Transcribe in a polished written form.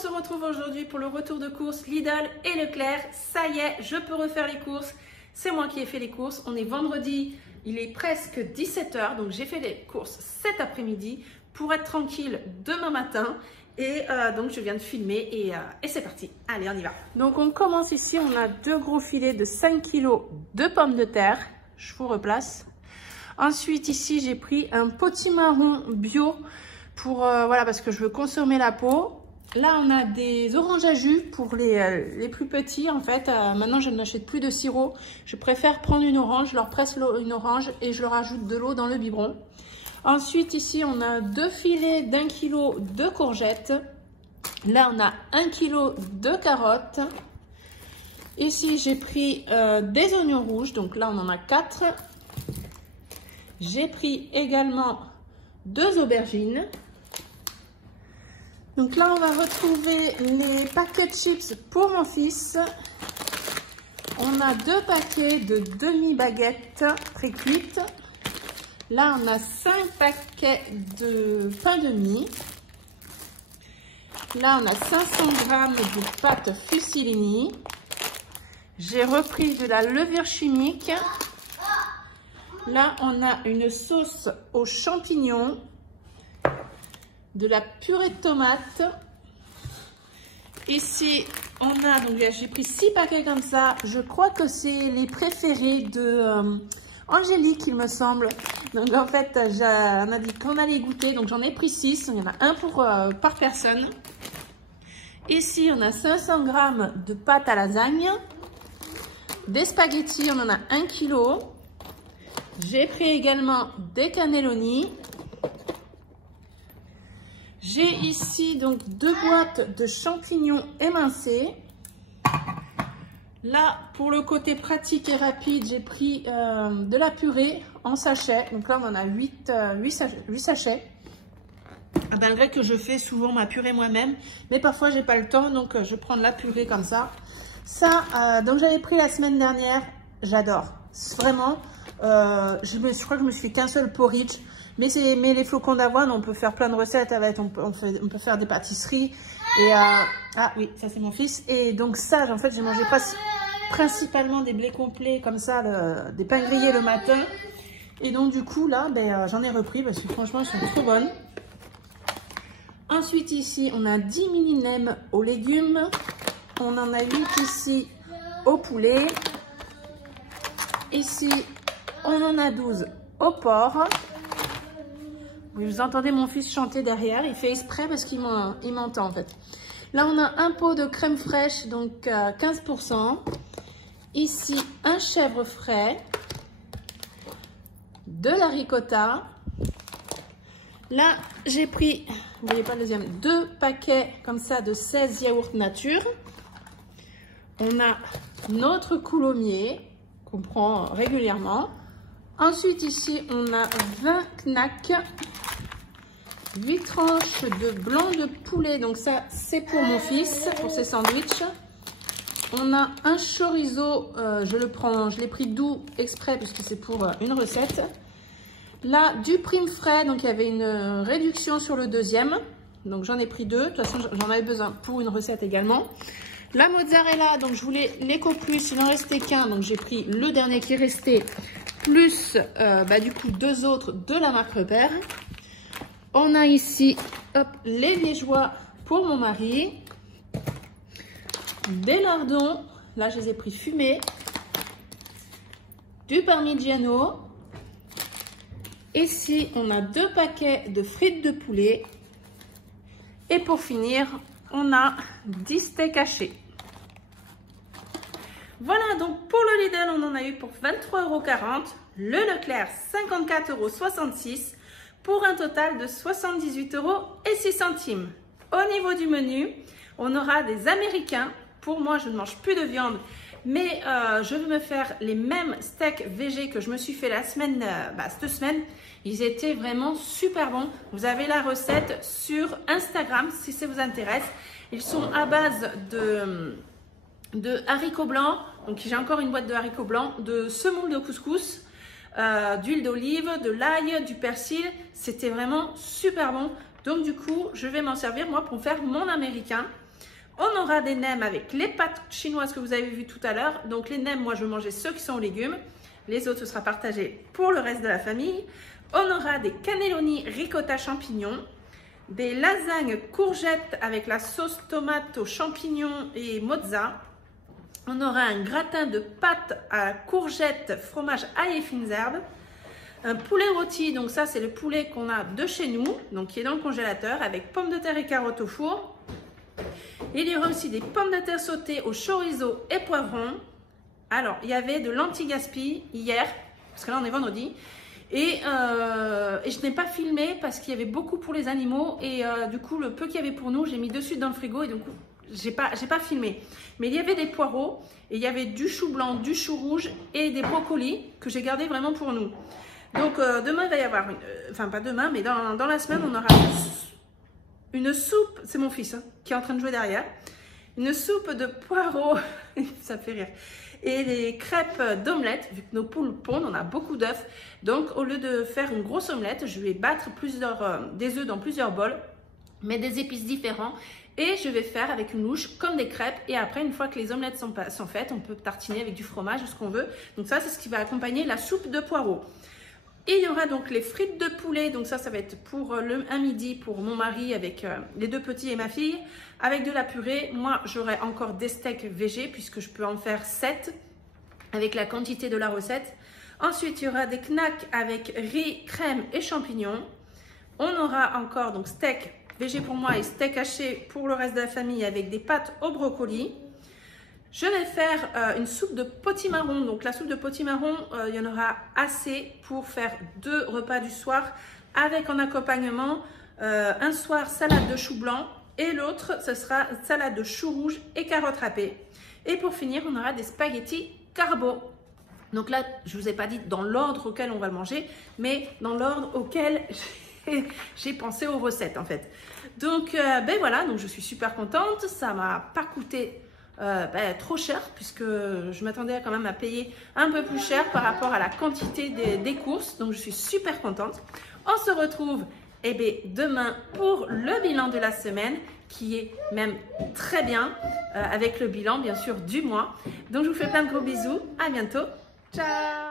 se retrouve aujourd'hui pour le retour de course Lidl et Leclerc. Ça y est, je peux refaire les courses. C'est moi qui ai fait les courses. On est vendredi, il est presque 17 h, donc j'ai fait les courses cet après-midi pour être tranquille demain matin. Et donc je viens de filmer et c'est parti. Allez, on y va. Donc on commence ici, on a deux gros filets de 5 kg de pommes de terre. Je vous replace. Ensuite ici j'ai pris un potimarron bio pour voilà, parce que je veux consommer la peau. Là on a des oranges à jus pour les plus petits en fait. Maintenant je n'achète plus de sirop. Je préfère prendre une orange, je leur presse une orange et je leur ajoute de l'eau dans le biberon. Ensuite ici on a deux filets d'1 kg de courgettes. Là on a 1 kg de carottes. Ici j'ai pris des oignons rouges, donc là on en a 4. J'ai pris également 2 aubergines. Donc là, on va retrouver les paquets de chips pour mon fils. On a 2 paquets de demi-baguettes pré-cuites. Là, on a 5 paquets de pain de mie. Là, on a 500 g de pâte fusilini. J'ai repris de la levure chimique. Là, on a une sauce aux champignons, de la purée de tomates. Ici, on a, donc j'ai pris 6 paquets comme ça. Je crois que c'est les préférés de Angélique, il me semble. Donc en fait, on a dit qu'on allait goûter, donc j'en ai pris 6. Il y en a un par personne. Ici, on a 500 g de pâte à lasagne. Des spaghettis, on en a 1 kg. J'ai pris également des cannelloni. J'ai ici donc 2 boîtes de champignons émincés. Là, pour le côté pratique et rapide, j'ai pris de la purée en sachet. Donc là, on en a 8 sachets. Malgré que je fais souvent ma purée moi-même. Mais parfois, j'ai pas le temps, donc je prends de la purée comme ça. Ça, donc j'avais pris la semaine dernière. J'adore. Vraiment. Je crois que je me suis fait qu'un seul porridge, mais les flocons d'avoine, on peut faire plein de recettes avec, on peut faire des pâtisseries et ah oui, ça c'est mon fils. Et donc ça, en fait, j'ai mangé principalement des blés complets comme ça, des pains grillés le matin. Et donc du coup là, j'en ai repris parce que franchement, elles sont trop bonnes. Ensuite ici, on a 10 mini nems aux légumes. On en a 8 ici au poulet. Ici, on en a 12 au porc. Vous entendez mon fils chanter derrière. Il fait exprès parce qu'il m'entend en fait. Là, on a un pot de crème fraîche, donc 15%. Ici, un chèvre frais. De la ricotta. Là, j'ai pris, vous voyez pas le deuxième, 2 paquets comme ça de 16 yaourts nature. On a notre coulommiers qu'on prend régulièrement. Ensuite ici on a 20 knacks, 8 tranches de blanc de poulet, donc ça c'est pour mon fils, pour ses sandwichs. On a un chorizo, je l'ai pris doux exprès parce que c'est pour une recette. Là du prime frais, donc il y avait une réduction sur le deuxième, donc j'en ai pris 2, de toute façon j'en avais besoin pour une recette également. La mozzarella, donc je voulais l'éco plus, il en restait qu'un, donc j'ai pris le dernier qui est resté, plus du coup 2 autres de la marque Repère. On a ici hop, les liégeois pour mon mari, des lardons, là je les ai pris fumés, du parmigiano. Ici on a 2 paquets de frites de poulet. Et pour finir, on a 10 steaks hachés. Voilà, donc pour le Lidl, on en a eu pour 23,40 €. Le Leclerc, 54,66 € pour un total de 78,06 €. Au niveau du menu, on aura des Américains. Pour moi, je ne mange plus de viande, mais je vais me faire les mêmes steaks végé que je me suis fait la semaine, cette semaine. Ils étaient vraiment super bons. Vous avez la recette sur Instagram si ça vous intéresse. Ils sont à base de haricots blancs. Donc j'ai encore une boîte de haricots blancs, de semoule de couscous, d'huile d'olive, de l'ail, du persil. C'était vraiment super bon. Donc du coup, je vais m'en servir moi pour faire mon américain. On aura des nems avec les pâtes chinoises que vous avez vues tout à l'heure. Donc les nems, moi je vais manger ceux qui sont aux légumes. Les autres, ce sera partagé pour le reste de la famille. On aura des cannelloni ricotta champignons, des lasagnes courgettes avec la sauce tomate aux champignons et mozza. On aura un gratin de pâtes à courgettes, fromage, ail et fines herbes. Un poulet rôti, donc ça c'est le poulet qu'on a de chez nous, donc qui est dans le congélateur, avec pommes de terre et carottes au four. Il y aura aussi des pommes de terre sautées au chorizo et poivrons. Alors, il y avait de l'anti-gaspi hier, parce que là on est vendredi. Et je n'ai pas filmé parce qu'il y avait beaucoup pour les animaux. Et du coup, le peu qu'il y avait pour nous, j'ai mis de suite dans le frigo. Et du coup, j'ai pas filmé. Mais il y avait des poireaux. Et il y avait du chou blanc, du chou rouge et des brocolis que j'ai gardés vraiment pour nous. Donc, demain, il va y avoir... enfin, pas demain, mais dans la semaine, on aura une soupe. C'est mon fils qui est en train de jouer derrière. Une soupe de poireaux. Ça fait rire. Et les crêpes d'omelette, vu que nos poules pondent, on a beaucoup d'œufs. Donc, au lieu de faire une grosse omelette, je vais battre des œufs dans plusieurs bols, mettre des épices différents. Et je vais faire avec une louche comme des crêpes. Et après, une fois que les omelettes sont faites, on peut tartiner avec du fromage ou ce qu'on veut. Donc ça, c'est ce qui va accompagner la soupe de poireaux. Et il y aura donc les frites de poulet. Donc ça va être pour un midi pour mon mari avec les deux petits et ma fille. Avec de la purée. Moi, j'aurai encore des steaks végés puisque je peux en faire 7 avec la quantité de la recette. Ensuite, il y aura des knacks avec riz, crème et champignons. On aura encore donc steak végé pour moi et steak haché pour le reste de la famille avec des pâtes au brocoli. Je vais faire une soupe de potimarron. Donc la soupe de potimarron, il y en aura assez pour faire 2 repas du soir avec en accompagnement un soir salade de chou blanc et l'autre ce sera salade de chou rouge et carottes râpées. Et pour finir, on aura des spaghettis carbo. Donc là, je ne vous ai pas dit dans l'ordre auquel on va le manger, mais dans l'ordre auquel j'ai pensé aux recettes en fait. Donc ben voilà, donc je suis super contente. Ça m'a pas coûté trop cher puisque je m'attendais quand même à payer un peu plus cher par rapport à la quantité des courses. Donc je suis super contente. On se retrouve demain pour le bilan de la semaine qui est même très bien avec le bilan bien sûr du mois. Donc je vous fais plein de gros bisous. À bientôt. Ciao.